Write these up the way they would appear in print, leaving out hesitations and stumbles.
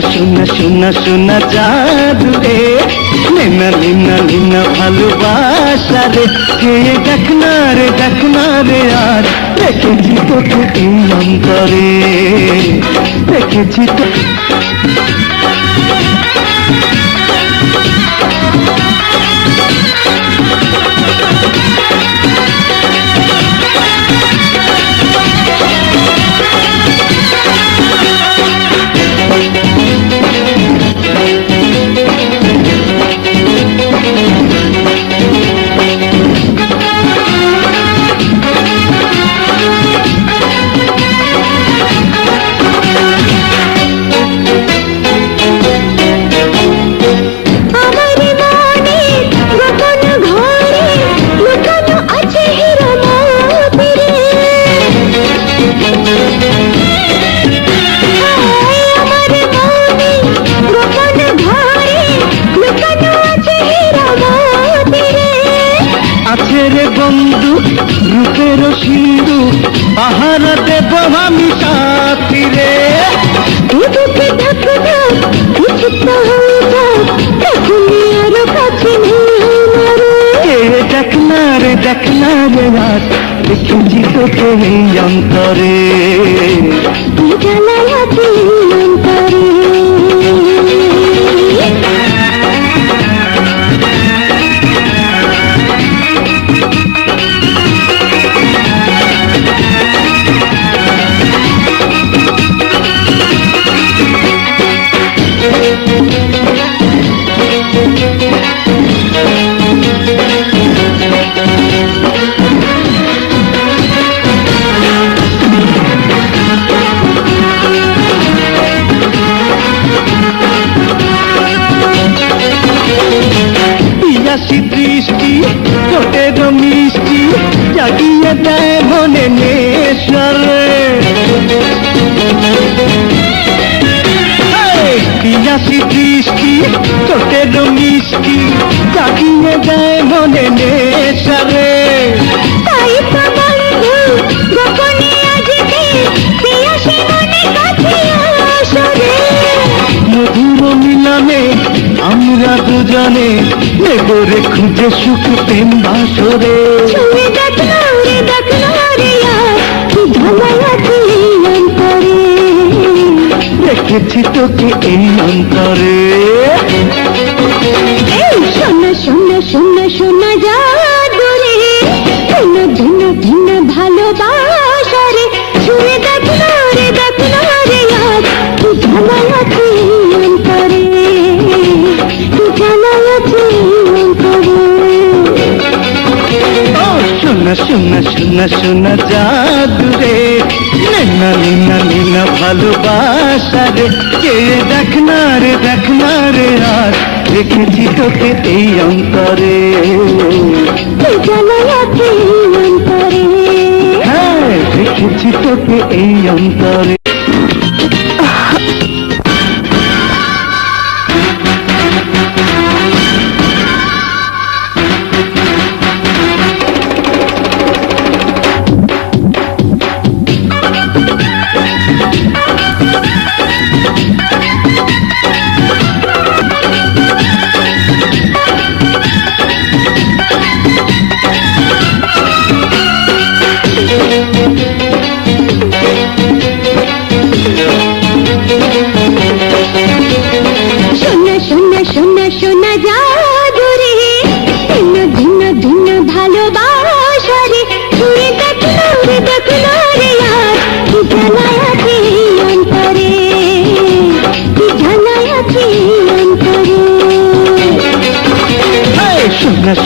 শোনা শোনা শোনা জাদু রে, নিনা নিনা নিনা ভালোবাসা রে, কে দেখ না রে আর দেখেছি তোকে এই অন্তরে, দেখেছি তো। বন্ধু রূপের সিন্ধু পাহারা দেব আমি সাথী রে, দেখ না রে রাত দেখেছি তোকে এই অন্তরে, দৃষ্টি ঠোঁটের মিষ্টি জাগিয়ে দেয় মনে নেশারে, পিয়াসি দৃষ্টি ঠোঁটের মিষ্টি জাগিয়ে দেয় মনে নেশারে, তাই তো বন্ধু গোপনে আজকে পিয়াসি মনে কাছে আসরে, মধুর মিলনে আমরা দুজনে নেবরে খুঁজে সুখ প্রেম বাসরে, দেখেছি তোকে এই অন্তরে, শোনা শোনা শোনা শোনা জাদু রে, ভিন্ন ভিন্ন ভিন্ন ভালোবাসা রে, ছুঁয়ে দেখ না রে আর কি ঝালাই আছে অন্তরে, কি ঝালাই আছে অন্তরে। শোনা শোনা শোনা শোনা জাদু রে, নিনা নিনা নিনা ভালোবাসা রে, কে দেখ না রে আর দেখেছি তোকে এই অন্তরে, হ্যাঁ দেখেছি তোকে এই অন্তরে।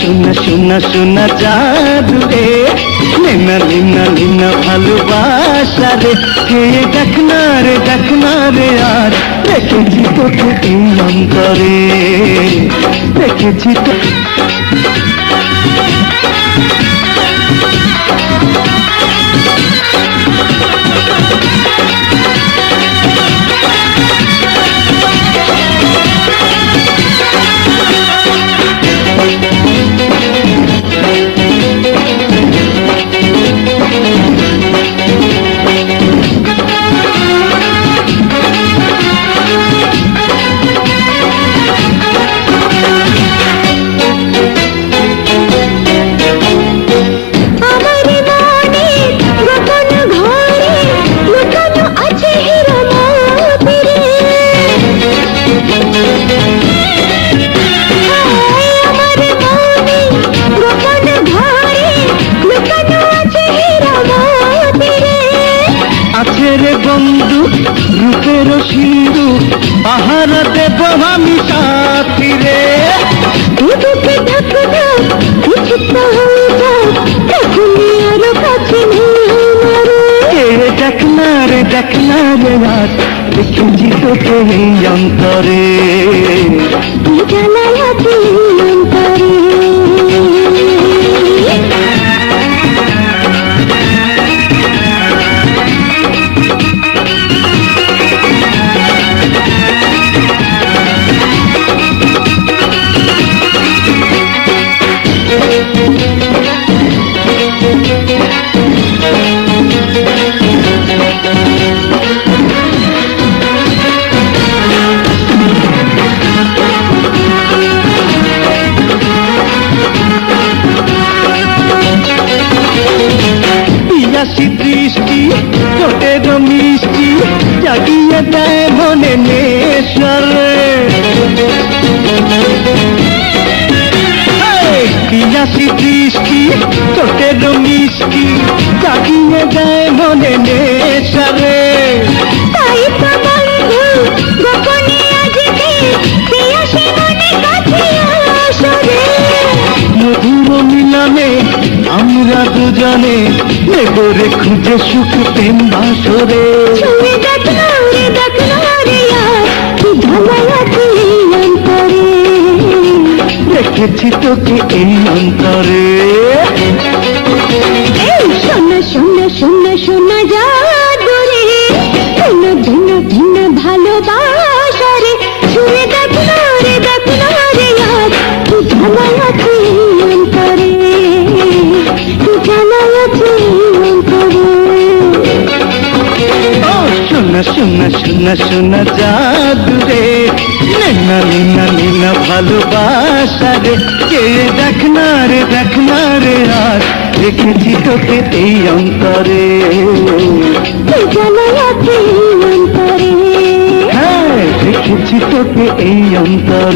শোনা শোনা শোনা জাদু রে, নিনা নিনা নিনা ভালোবাসা রে, কে দেখ না রে আর দেখেছি তোকে এই অন্তরে, দেখেছি তো। পাহারা দেব আমি সাথী রে। বুকে থাকো না কিছু তো হয়ে যাও এখনই আরো কাছে নেই আমার দেখ না রে রাত দেখেছি তোকে এই অন্তরে। কি জ্বালায় আছে অন্তরে পিয়াসি দৃষ্টি ঠোঁটের মিষ্টি জাগিয়ে দেয় মনে নেশরে। পিয়াসি দৃষ্টি ঠোঁটের মিষ্টি জাগিয়ে দেয় মনে নেশরে। তাই তো বন্ধু গোপনে আজকে পিয়াসী মনে কাছে আসরে মধুর মিলনে আমরা দুজনে নেবরে খুঁজে সুখ প্রেম বাসরে। ছুঁয়ে দেখলো রে আর কি জ্বালায় আছে অন্তরে রেখেছি তোকে এই অন্তরে। এই শোনা শোনা শোনা শোনা জাদুরে ভিন্ন ভিন্ন ভিন্ন ভালোবাসারে ছুঁয়ে দেখলো রে আর কি জ্বালায় আছে অন্তরে কি জ্বালায় আছে অন্তরে ও শোনা জাদুরে নैना নীনা ভালোবাসা রে। কে দেখ না রে আজ রেখেছি তোকে এই অন্তরে। কি জ্বালায় আছে অন্তরে হ্যাঁ রেখেছি তোকে এই অন্তরে।